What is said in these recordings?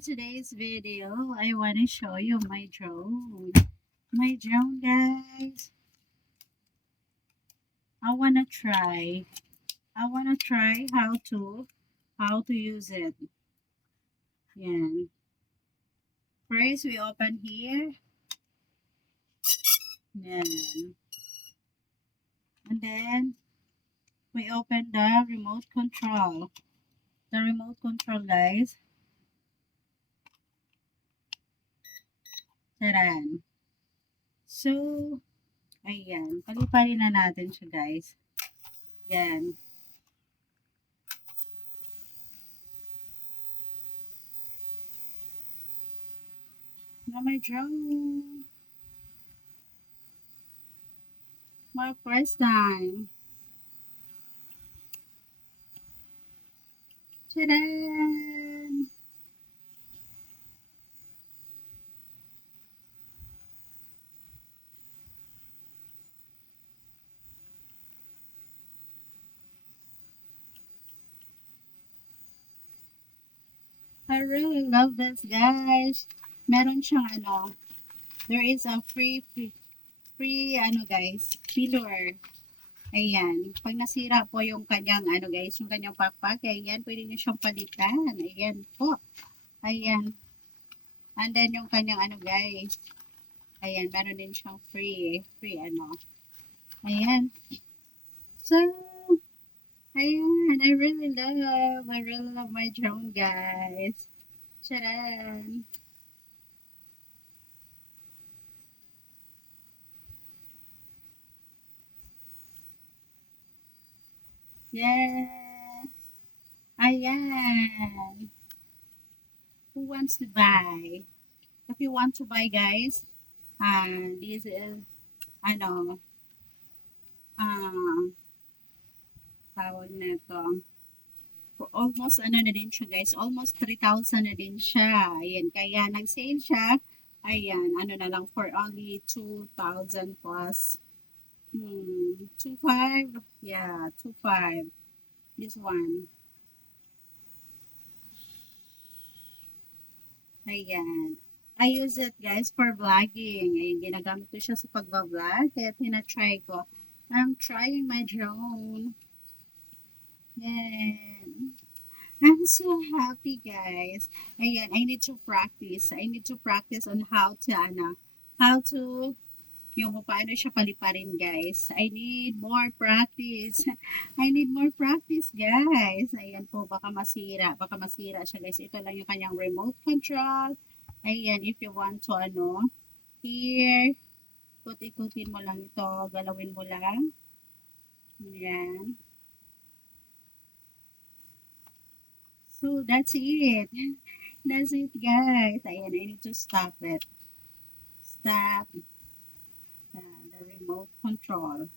today's video, I want to show you my drone. My drone, guys. I want to try. I want to try how to use it. Yan. First, we open here. Yan. And then, we open the remote control. The remote control, guys. Taran. So, ayan. Paliparin na natin siya, guys. Yan. Na my drone. My first time. Tadaan! I really love this, guys. Meron siyang there is a free guys, filler. Ayan. Pag nasira po yung kanyang, guys, yung kanyang pakpak, ayan, pwede nyo siyang palitan. Ayan po. Ayan. And then, yung kanyang, guys, ayan, meron din siyang free, ayan. So, ayan, I really love my drone, guys. Charan! Yeah! Ayan! Who wants to buy? If you want to buy, guys, this is, ano, ah, tawag na to. Almost, na din siya, guys. Almost 3,000 na din siya. Ayan, kaya nag-sale siya. Ayan, na lang, for only 2,000 plus. 2,500. Yeah, 2,500. This one. Ayan. I use it, guys, for vlogging. Ayan, ginagamit ko siya sa pagbablog. Kaya tinatry ko. I'm trying my drone. Ayan. I'm so happy, guys. Ayan, I need to practice. I need to practice on how to, yung kung paano siya paliparin, guys. I need more practice. I need more practice, guys. Ayan po, baka masira. Baka masira siya, guys. Ito lang yung kanyang remote control. Ayan, if you want to, here, ikut-ikutin mo lang ito. Galawin mo lang. Ayan. So, that's it. That's it, guys. Ayan, I need to stop it. Stop. The remote control.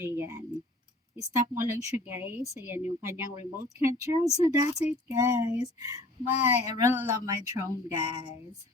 Ayan. I-stop mo lang siya, guys. Ayan yung kanyang remote control. So, that's it, guys. I really love my drone, guys.